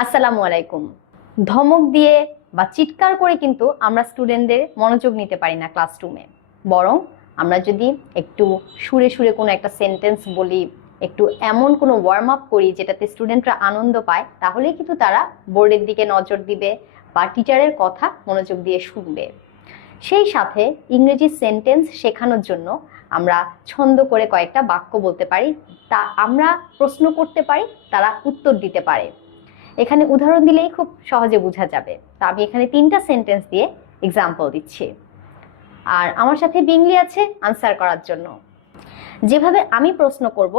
আসসালামু আলাইকুম। ধমক দিয়ে বা চিৎকার করে কিন্তু আমরা স্টুডেন্টদের মনোযোগ নিতে পারি না ক্লাসরুমে। বরং আমরা যদি একটু সুরে সুরে কোনো একটা সেন্টেন্স বলি, একটু এমন কোনো ওয়ার্ম আপ করি যেটাতে স্টুডেন্টরা আনন্দ পায়, তাহলেই কিন্তু তারা বোর্ডের দিকে নজর দিবে বা টিচারের কথা মনোযোগ দিয়ে শুনবে। সেই সাথে ইংরেজি সেন্টেন্স শেখানোর জন্য আমরা ছন্দ করে কয়েকটা বাক্য বলতে পারি, তা আমরা প্রশ্ন করতে পারি, তারা উত্তর দিতে পারে। এখানে উদাহরণ দিলেই খুব সহজে বোঝা যাবে। তা আমি এখানে 3টা সেন্টেন্স দিয়ে এক্সাম্পল দিচ্ছি, আর আমার সাথে বিংলি আছে আনসার করার জন্য। যেভাবে আমি প্রশ্ন করব,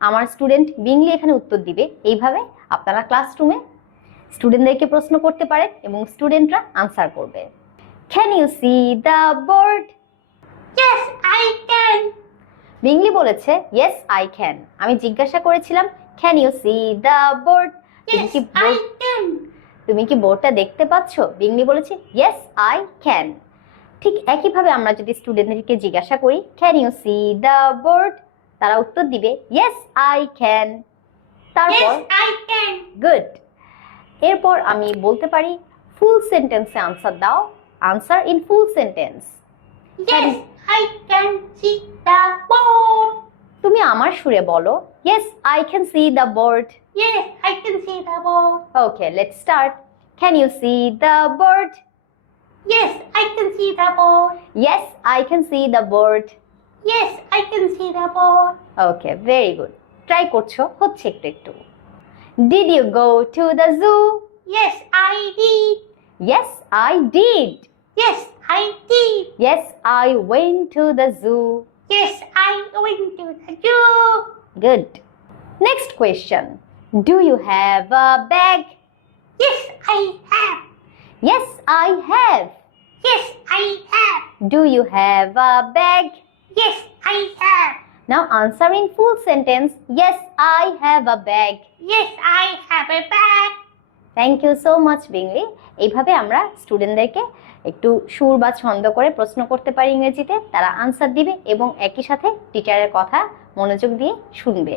আমার স্টুডেন্ট বিংলি এখানে উত্তর দিবে। এইভাবে আপনারা ক্লাসরুমে স্টুডেন্টদেরকে প্রশ্ন করতে পারেন এবং স্টুডেন্টরা আনসার করবে। Can you see the board? Yes, I can. বিংলি বলেছে ইয়েস আই ক্যান। আমি জিজ্ঞাসা করেছিলাম can you see the board? Yes, I can. তুমি কি বোর্ডটা দেখতে পাচ্ছ? বিংলি বলেছে ইয়েস আই ক্যান। ঠিক একইভাবে আমরা যদি স্টুডেন্টদেরকে জিজ্ঞাসা করি can you see the board, তারা উত্তর দিবে ইয়েস আই ক্যান। তারপর Yes, I can. গুড। এরপর আমি বলতে পারি ফুল সেন্টেন্সে আনসার দাও। Answer in full sentence. Yes, I can see the board. তুমি আমার সুরে বলো yes I can see the board. Yes, I can see the board. Okay, let's start. Can you see the board? Yes, I can see the board. Yes I can see the board. Yes, I can see the board. Okay, very good. Try করছো, হচ্ছে একটু একটু। Did you go to the zoo? Yes, I did. Yes I did. Yes, I did. Yes I went to the zoo. Yes, I went to the zoo. Good. Next question, do you have a bag? Yes, I have. Yes I have. Yes, I have. Do you have a bag? Yes, I have. Now answer in full sentence. Yes, I have a bag. Yes, I have a bag. Thank you so much, বিংলি। এইভাবে আমরা স্টুডেন্টদেরকে একটু সুর বা ছন্দ করে প্রশ্ন করতে পারি ইংরেজিতে, তারা আনসার দিবে এবং একই সাথে টিচারের কথা মনোযোগ দিয়ে শুনবে।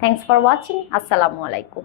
Thanks for watching. আসসালামু আলাইকুম।